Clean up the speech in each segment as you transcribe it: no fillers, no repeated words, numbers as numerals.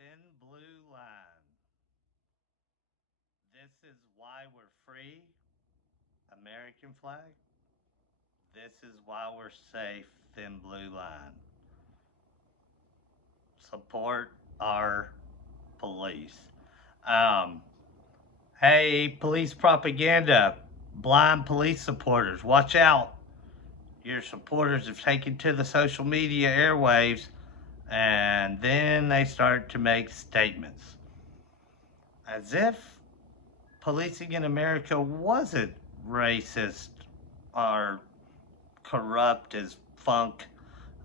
Thin blue line. This is why we're free. American flag. This is why we're safe. Thin blue line. Support our police. Um, hey, police propaganda. Blind police supporters, watch out. Your supporters have taken to the social media airwaves and then they start to make statements as if policing in America wasn't racist or corrupt as funk.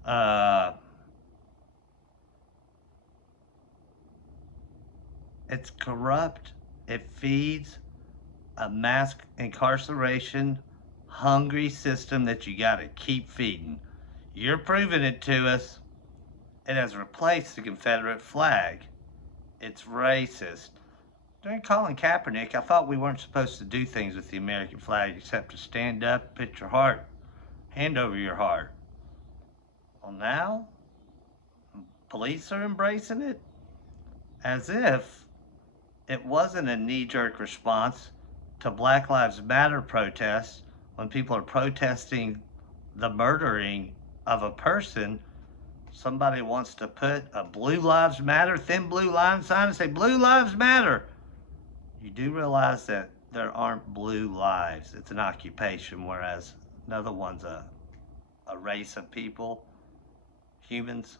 Uh, it's corrupt. It feeds a mass incarceration, hungry system that you got to keep feeding. You're proving it to us. It has replaced the Confederate flag. It's racist. During Colin Kaepernick, I thought we weren't supposed to do things with the American flag except to stand up, put your heart, hand over your heart. Well, now, police are embracing it as if it wasn't a knee jerk response to Black Lives Matter protests when people are protesting the murdering of a person. Somebody wants to put a Blue Lives Matter, thin blue line sign and say, Blue Lives Matter. You do realize that there aren't blue lives. It's an occupation, whereas another one's a race of people, humans,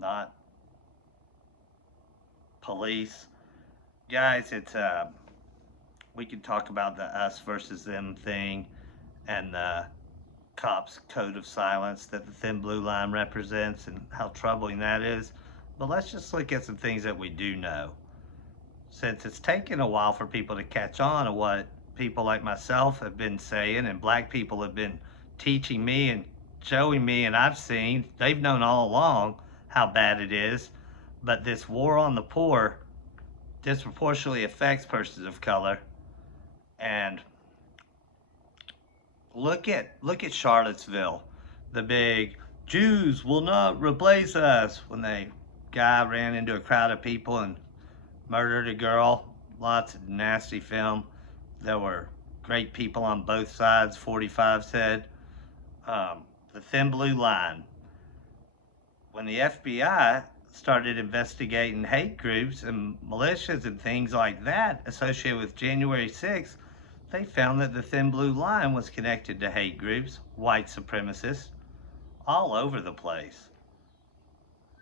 not police. Guys, it's we can talk about the us versus them thing and the cops' code of silence that the thin blue line represents and how troubling that is. But let's just look at some things that we do know. Since it's taken a while for people to catch on to what people like myself have been saying and black people have been teaching me and showing me, and I've seen, they've known all along how bad it is. But this war on the poor disproportionately affects persons of color. And look at Charlottesville, the big Jews will not replace us when they guy ran into a crowd of people and murdered a girl. Lots of nasty film. There were great people on both sides. 45 said the thin blue line. When the FBI started investigating hate groups and militias and things like that associated with January 6th, they found that the thin blue line was connected to hate groups, white supremacists, all over the place.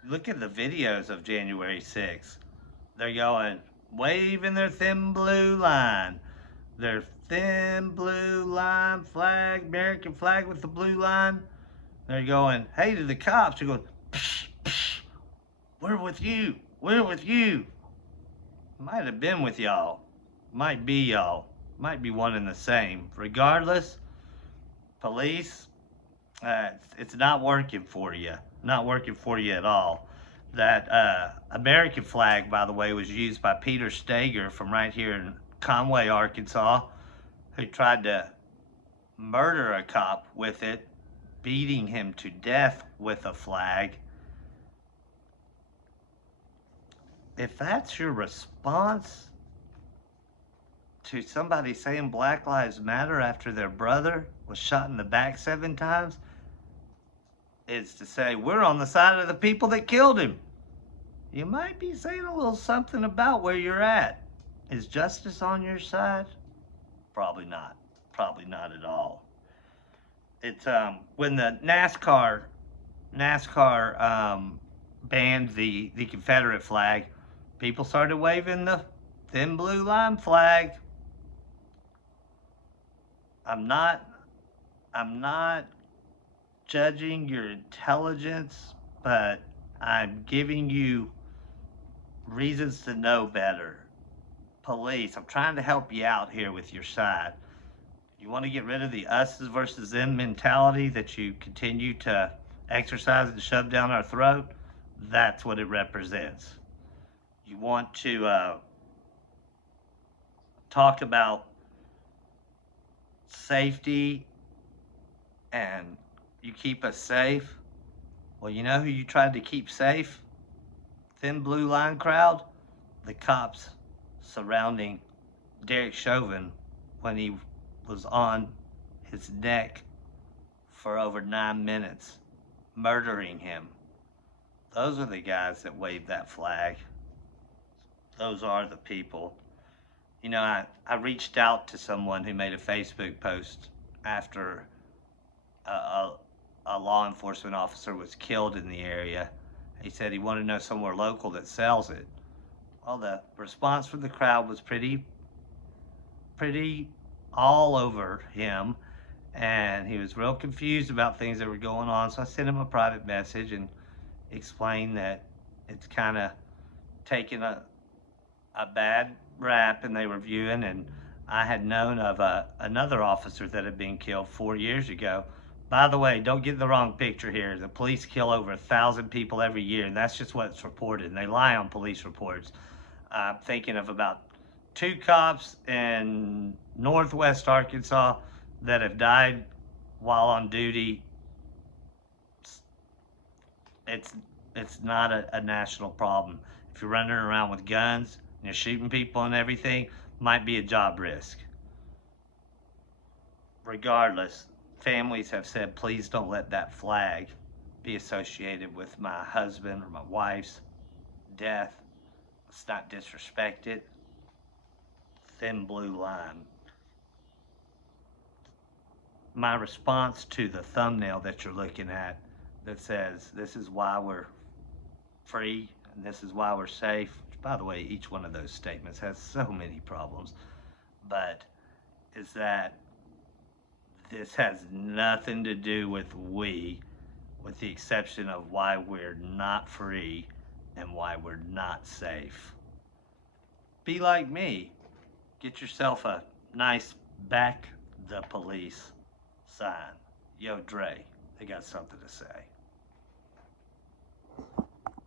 Look at the videos of January 6th. They're going, waving their thin blue line. Their thin blue line flag, American flag with the blue line. They're going, hey to the cops. They're going, psh, psh, we're with you. We're with you. Might have been with y'all. Might be y'all. Might be one and the same. Regardless, police, it's not working for you. Not working for you at all. That American flag, by the way, was used by Peter Stager from right here in Conway, Arkansas, who tried to murder a cop with it, beating him to death with a flag. If that's your response to somebody saying Black Lives Matter after their brother was shot in the back 7 times, is to say we're on the side of the people that killed him. You might be saying a little something about where you're at. Is justice on your side? Probably not. Probably not at all. It's when the NASCAR banned the Confederate flag, people started waving the thin blue line flag. I'm not I'm not judging your intelligence, but I'm giving you reasons to know better. Police, I'm trying to help you out here with your side. You want to get rid of the us versus them mentality that you continue to exercise and shove down our throat? That's what it represents. You want to talk about safety and you keep us safe? Well, you know who you tried to keep safe? Thin Blue Line crowd, the cops surrounding Derek Chauvin when he was on his neck for over 9 minutes, murdering him. Those are the guys that waved that flag. Those are the people. You know, I reached out to someone who made a Facebook post after a law enforcement officer was killed in the area. He said he wanted to know somewhere local that sells it. Well, the response from the crowd was pretty all over him, and he was real confused about things that were going on. So I sent him a private message and explained that it's kind of taken a bad rap and they were viewing, and I had known of another officer that had been killed 4 years ago. By the way, don't get the wrong picture here. The police kill over 1,000 people every year, and that's just what's reported, and they lie on police reports. I'm thinking of about 2 cops in northwest Arkansas that have died while on duty. It's not a national problem. If you're running around with guns and you're shooting people and everything, might be a job risk. Regardless, families have said, please don't let that flag be associated with my husband or my wife's death. Let's not disrespect it. Thin Blue Line. My response to the thumbnail that you're looking at that says, this is why we're free and this is why we're safe. By the way, each one of those statements has so many problems, but is that this has nothing to do with we, with the exception of why we're not free and why we're not safe. Be like me. Get yourself a nice "Back the Police" sign. Yo, Dre, they got something to say.